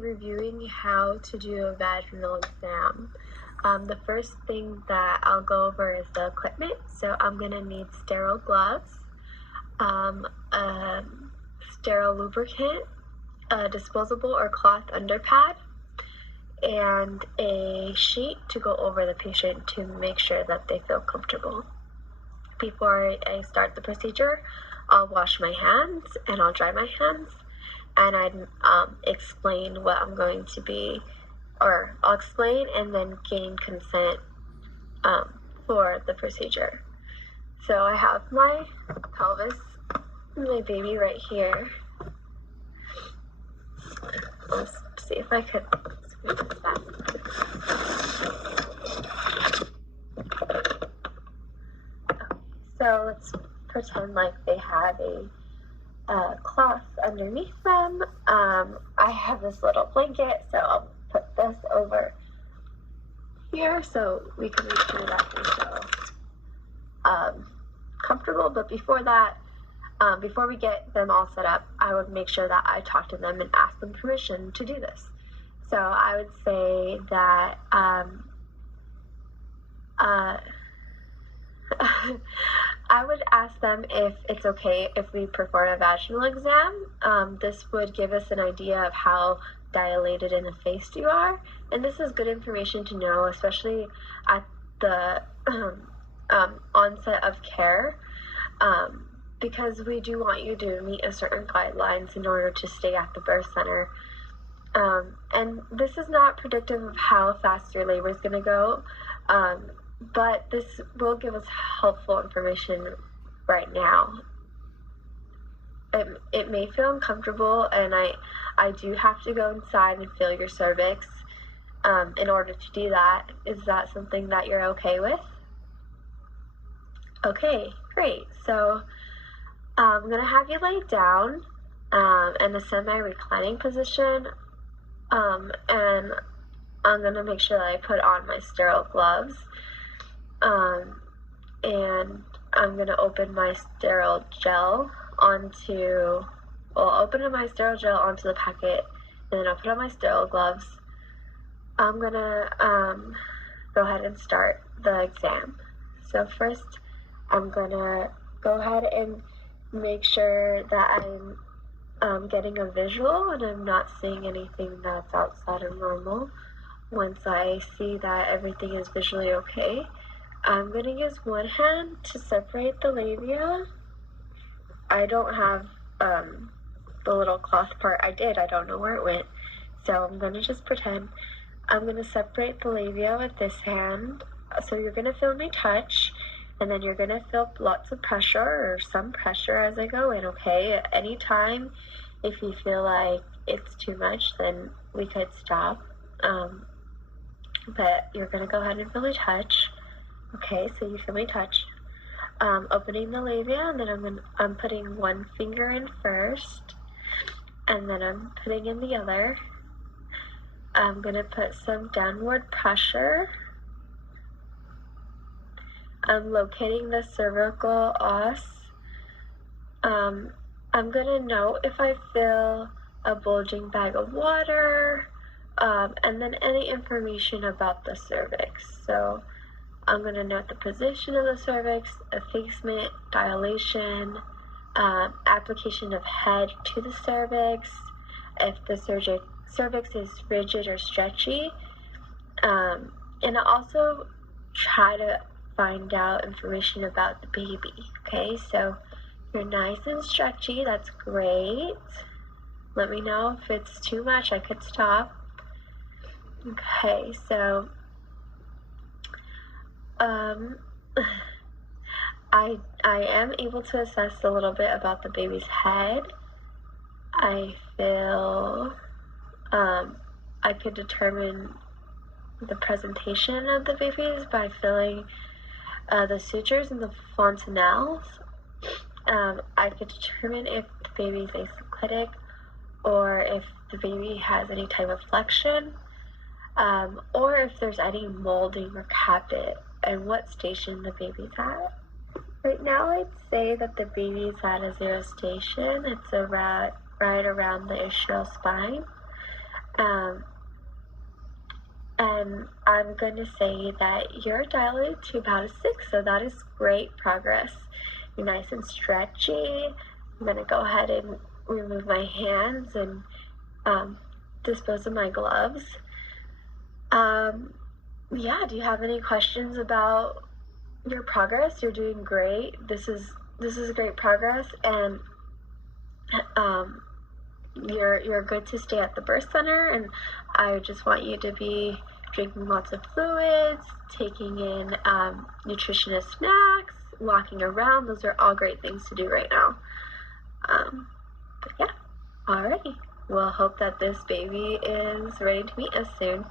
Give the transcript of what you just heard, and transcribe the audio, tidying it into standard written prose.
Reviewing how to do a vaginal exam. The first thing that I'll go over is the equipment. So I'm going to need sterile gloves, a sterile lubricant, a disposable or cloth underpad, and a sheet to go over the patient to make sure that they feel comfortable. Before I start the procedure, I'll wash my hands and I'll dry my hands. And I'd explain what I'm going to be, or I'll explain and then gain consent for the procedure. So I have my pelvis, my baby right here. Let's see if I could scoot this back. So let's pretend like they have a cloth underneath them. I have this little blanket, so I'll put this over here so we can make sure that they feel comfortable. But before that, before we get them all set up, I would make sure that I talk to them and ask them permission to do this. So I would say that I would ask them if it's okay if we perform a vaginal exam. This would give us an idea of how dilated in the face you are, and this is good information to know, especially at the onset of care, because we do want you to meet a certain guidelines in order to stay at the birth center. And this is not predictive of how fast your labor is going to go, but this will give us helpful information right now. It may feel uncomfortable, and I do have to go inside and feel your cervix in order to do that. Is that something that you're okay with? Okay, great. So I'm going to have you lay down in a semi-reclining position, and I'm going to make sure that I put on my sterile gloves. And I'm going to open my sterile gel onto the packet, and then I'll put on my sterile gloves. I'm going to go ahead and start the exam. So first, I'm going to go ahead and make sure that I'm getting a visual and I'm not seeing anything that's outside of normal. Once I see that everything is visually okay, I'm going to use one hand to separate the labia. I don't have the little cloth part. I don't know where it went. So I'm going to just pretend. I'm going to separate the labia with this hand. So you're going to feel me touch, and then you're going to feel lots of pressure or some pressure as I go in, okay? At any time, if you feel like it's too much, then we could stop. But you're going to go ahead and feel me touch. Okay, so you feel me touch. Opening the labia, and then I'm putting one finger in first, and then I'm putting in the other. I'm going to put some downward pressure. I'm locating the cervical os. I'm going to note if I feel a bulging bag of water, and then any information about the cervix. So I'm going to note the position of the cervix, effacement, dilation, application of head to the cervix, if the cervix is rigid or stretchy, and I also try to find out information about the baby. Okay, so you're nice and stretchy, that's great. Let me know if it's too much, I could stop. Okay, so I am able to assess a little bit about the baby's head. I feel I could determine the presentation of the babies by feeling the sutures and the fontanelles. I could determine if the baby is acyclitic or if the baby has any type of flexion, or if there's any molding or capit, and what station the baby's at. Right now, I'd say that the baby's at a 0 station. It's right around the ischial spine. And I'm going to say that you're dilated to about a 6, so that is great progress. You're nice and stretchy. I'm going to go ahead and remove my hands and dispose of my gloves. Yeah, do you have any questions about your progress? You're doing great. This is great progress, and you're good to stay at the birth center, and I just want you to be drinking lots of fluids, taking in nutritionist snacks, walking around. Those are all great things to do right now. But yeah, alrighty. Well, hope that this baby is ready to meet us soon.